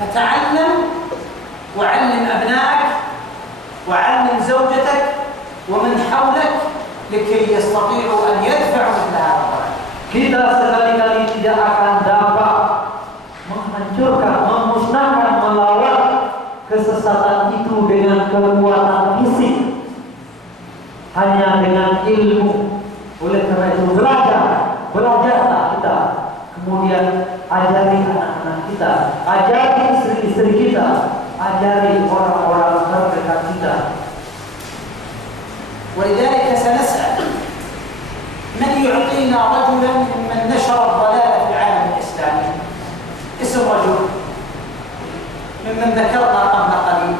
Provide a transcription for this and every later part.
فتعلم وعلم أبنائك وعلم زوجتك ومن حولك لكي يستطيعوا أن يدفعوا مثل هذا الضلال. Kita sekali-kali tidak akan dapat menghancurkan, memusnahkan, melawan kesesatan itu dengan kekuatan fisik, hanya dengan ilmu. Oleh karena itu belajarlah kita, kemudian ajari anak-anak kita, ajari istri-istri kita, ajari orang-orang terdekat kita. ولذلك سنسأل من يعطينا رجلا ممن نشر الضلال في العالم الإسلامي، اسم رجل ممن ذكرنا قبل قليل.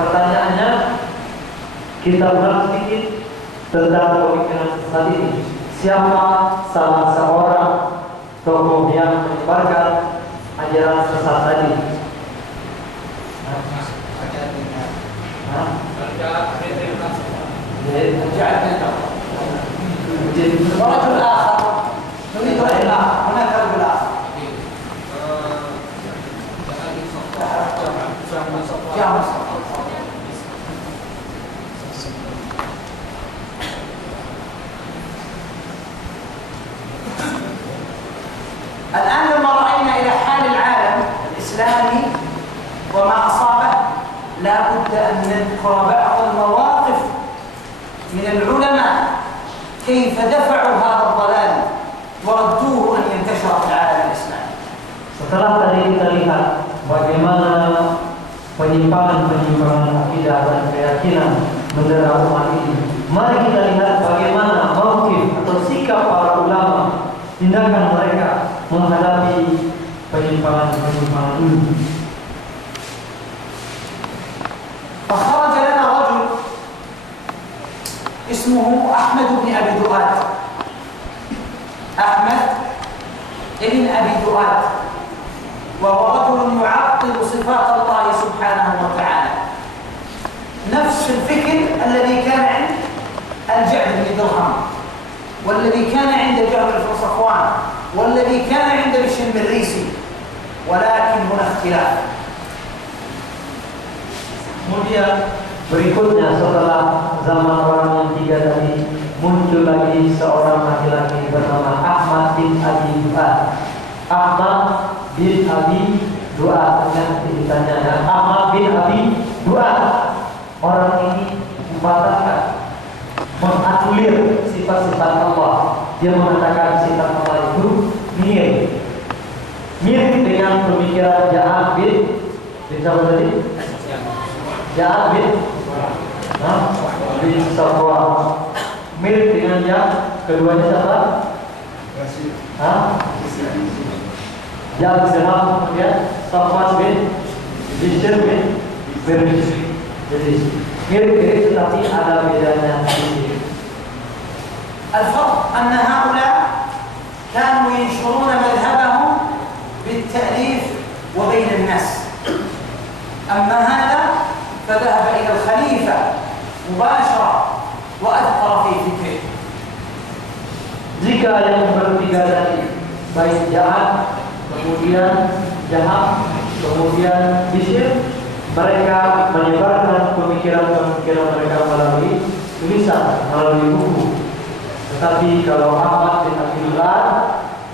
Pertanyaannya, kita ulang sedikit tentang pemikiran sesat ini. Siapa salah seorang tokoh yang menyebarkan ajaran sesat tadi? ورجل آخر نريد رجل آخر، هناك رجل آخر. الآن لما رأينا إلى حال العالم الإسلامي وما أصابه، لا بد أن نذكر بعض المواقف من العلماء كيف دفعوا هذا الضلال وردوه أن ينتشر في العالم الإسلامي. Setelah tadi kita lihat bagaimana penyimpangan akidah dan keyakinan mendera umat ini, mari kita lihat bagaimana mauqif atau sikap para ulama, tindakan mereka menghadapi penyimpangan ini. فخرج لنا رجل اسمه أحمد بن أبي دؤاد. أحمد بن أبي دؤاد، وهو رجل يعطل صفات الله سبحانه وتعالى، نفس الفكر الذي كان عند الجعد بن درهم، والذي كان عند جابر بن صفوان، والذي كان عند بشر المريسي، ولكن هنا اختلاف. Kemudian berikutnya setelah zaman orang yang tiga tadi, muncul lagi seorang laki-laki bernama Ahmad bin Abi Du'ad. Ahmad bin Abi Du'ad, nanti ditanya, Ahmad bin Abi Du'ad. Orang ini membatalkan, menganulir sifat-sifat Allah. Dia mengatakan sifat Allah itu mirip dengan pemikiran Ja'ad bin siapa tadi? Ja'ad bin Safwan. Mirip dengan yang keduanya siapa? Ja'ad bin Safwan, kemudian Safwan bin Bishr bin Birris. Jadi mirip-mirip tetapi ada bedanya sedikit. الفرق أن هؤلاء كانوا ينشرون مذهبهم بالتأليف وبين الناس، أما هذا فذهب إلى الخليفة مباشرة وأثر في فكره. Jika yang bertiga tadi, baik Ja'ad, kemudian Jaham, kemudian Bishr, mereka menyebarkan pemikiran-pemikiran mereka melalui tulisan, melalui buku. Tetapi kalau Ahmad bin Abi Du'ad,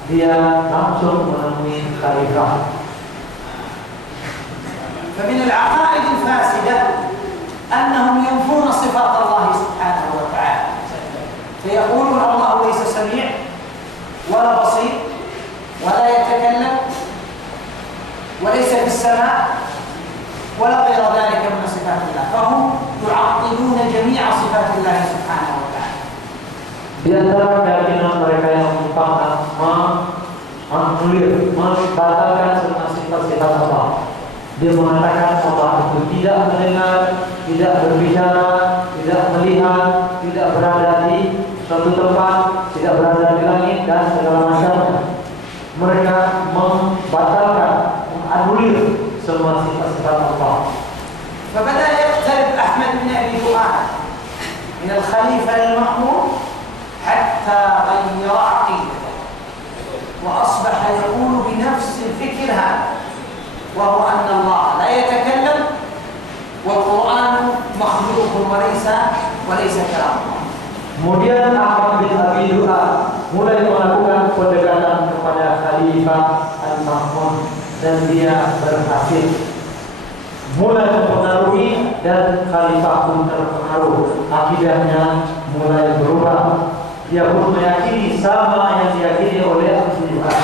dia langsung menemui khalifah. فمن العقائد الفاسدة أنهم ينفون صفات الله سبحانه وتعالى، فيقولون الله ليس سميع ولا بصير ولا يتكلم وليس في السماء ولا غير ذلك من صفات الله، فهم يعطلون جميع صفات الله سبحانه وتعالى. Di antara keyakinan mereka yang menyimpang, menganulir, membatalkan semua sifat-sifat Allah. Dia mengatakan Allah itu tidak mendengar, tidak berbicara, tidak melihat, tidak berada di suatu tempat, tidak berada di langit dan segala macamnya. Mereka membatalkan, menganulir semua sifat-sifat Allah. فبدأ يقترب أحمد بن أبي دؤاد من الخليفة المأمون حتى غير عقيدته وأصبح يقول الفكر هذا، وهو أن الله لا يتكلم والقرآن مخلوق وليس كلام الله. Kemudian Ahmad bin Abi Du'a mulai melakukan pendekatan kepada Khalifah Al-Ma'mun dan dia berhasil mulai mempengaruhi dan Khalifah pun terpengaruh. Akidahnya mulai berubah. Dia pun meyakini sama yang diyakini oleh Abu Du'a.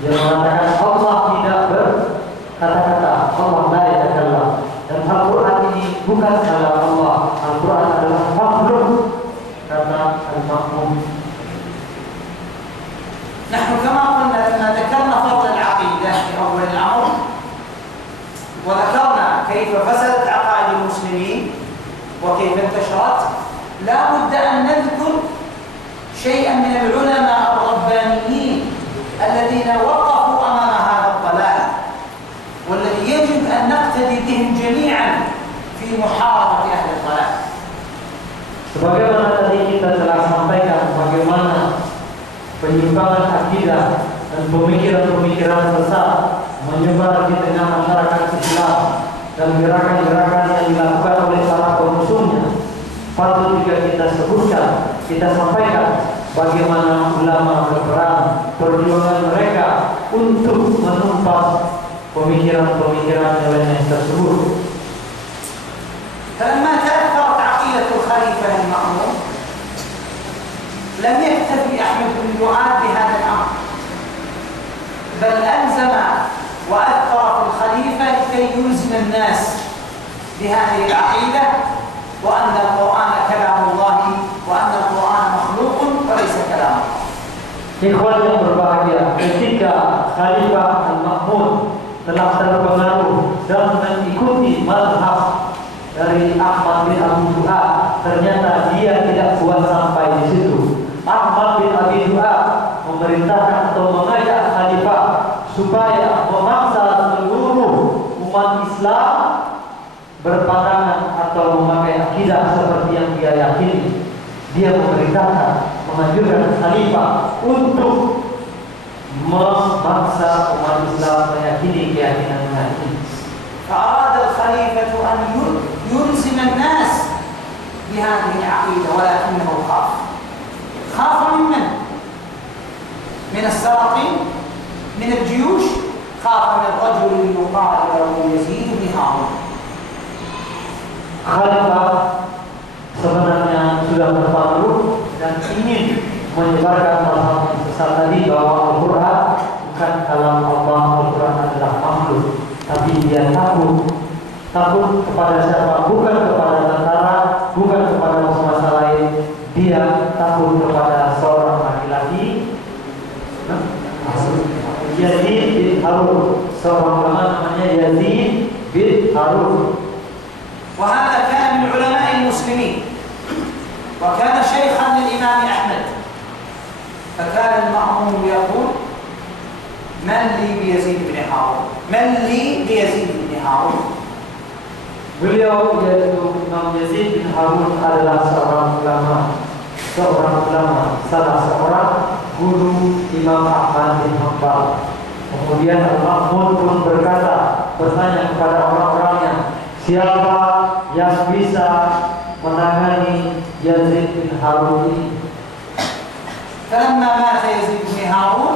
Dia mengatakan Allah tidak berkata-kata, Allah la yatakallam, dan Al-Quran ini bukan kalam Allah. Al-Quran adalah makhluk kata Al-Ma'mun. نحن كما قلنا لما ذكرنا فضل العقيدة في أول الأمر وذكرنا كيف فسدت عقائد المسلمين وكيف انتشرت، لا بد أن نذكر شيئا من العلماء الربانيين الذين وقفوا أمام هذا الضلال، والذي يجب أن نقتدي بهم جميعا في محاربة أهل الضلال. Sebagaimana tadi kita telah sampaikan bagaimana penyimpangan akidah dan pemikiran-pemikiran sesat menyebar di tengah masyarakat Islam dan gerakan-gerakan yang dilakukan oleh para pemusuhnya, patut juga kita sebutkan, kita sampaikan bagaimana ulama berperan, perjuangan mereka untuk menumpas pemikiran-pemikiran nyeleneh tersebut. فلما تأثرت عقيدة الخليفة المأمون لم يكتفي أحمد بن دعاء بهذا الأمر، بل ألزم وأثر في الخليفة لكي يلزم الناس بهذه العقيدة وأن القرآن كلام الله وأن القرآن مخلوق وليس كلام الله. Ikhwan yang berbahagia, ketika Khalifah Al-Ma'mun telah terpengaruh dan mengikuti mazhab dari Ahmad bin Abi Du'a, ternyata dia tidak puas sampai di situ. Ahmad bin Abi Du'a memerintahkan atau mengajak Khalifah supaya memaksa seluruh umat Islam berpandangan atau memakai akidah seperti yang dia yakini. Dia memerintahkan, menganjurkan Khalifah untuk memaksa umat Islam meyakini keyakinan ini. فأراد الخليفة أن يلزم الناس بهذه العقيدة ولكنه خاف من من السلاطين، من الجيوش، خاف من رجل يقال له يزيد بن هارون. Khalifah sebenarnya sudah terpengaruh dan ingin menyebarkan mazhab sesat tadi bahwa Al-Quran bukan kalam Allah, Al-Quran adalah makhluk. Tapi dia takut kepada siapa? Bukan kepada tentara, bukan kepada penguasa lain. Dia takut kepada seorang laki-laki, Yazid bin Harun. Seorang ulama namanya Yazid bin Harun. وهذا كان من علماء المسلمين وكان شيخا للإمام أحمد، فكان المأمون يقول من لي بيزيد بن هارون، من لي بيزيد بن هارون. Beliau yaitu Imam Yazid bin Harun adalah seorang ulama, salah seorang guru Imam Ahmad bin Hanbal. Kemudian Al-Ma'mun pun bertanya kepada orang-orangnya, siapa yang bisa menangani Yazid bin Harun ini? فلما مات يزيد بن هارون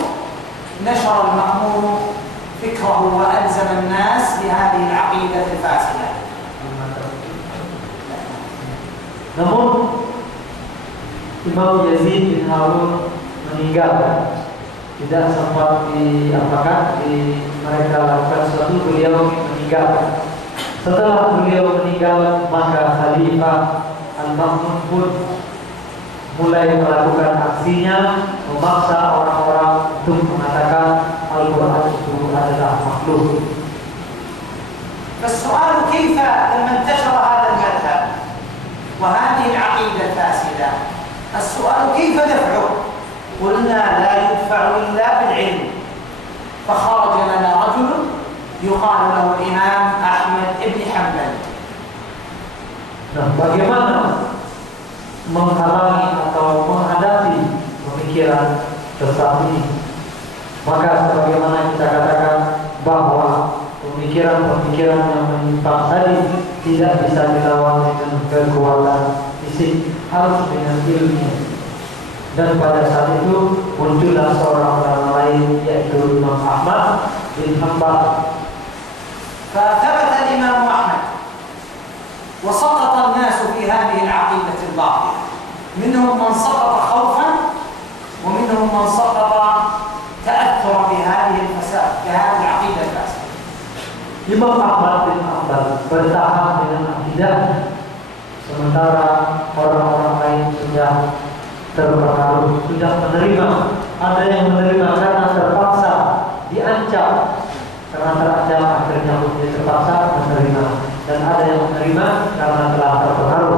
نشر المأمون فكره وألزم الناس بهذه العقيدة الفاسدة. Namun Imam Yazid bin Harun meninggal, tidak sempat mereka lakukan sesuatu, beliau meninggal. Setelah beliau meninggal, maka Khalifah Al-Ma'mun pun mulai melakukan aksinya, memaksa orang-orang untuk mengatakan Al-Quran itu adalah makhluk. فالسؤال كيف لما انتشر هذا المذهب وهذه العقيدة الفاسدة، السؤال كيف دفعه؟ قلنا لا يدفع إلا بالعلم، فخرج لنا رجل يقال له الإمام أحمد بن حنبل. Nah, bagaimana menghalangi atau menghadapi pemikiran sesat ini? Maka sebagaimana kita katakan, pemikiran-pemikiran yang menyimpang tadi tidak bisa dilawan dengan kekuatan fisik, harus dengan ilmu. Dan pada saat itu muncullah seorang ulama lain, yaitu Imam Ahmad bin Hanbal. فثبت الإمام أحمد وسقط الناس في هذه العقيدة الباطلة، منهم من سقط خوفا ومنهم من سقط تأثر بهذه الفساد، بهذه العقيدة الفاسدة. Imam Ahmad bin Hanbal bertahan dengan akidahnya, sementara orang-orang lain sudah terpengaruh, sudah menerima. Ada yang menerima karena terpaksa, diancam, karena terancam akhirnya dia terpaksa menerima, dan ada yang menerima karena telah terpengaruh.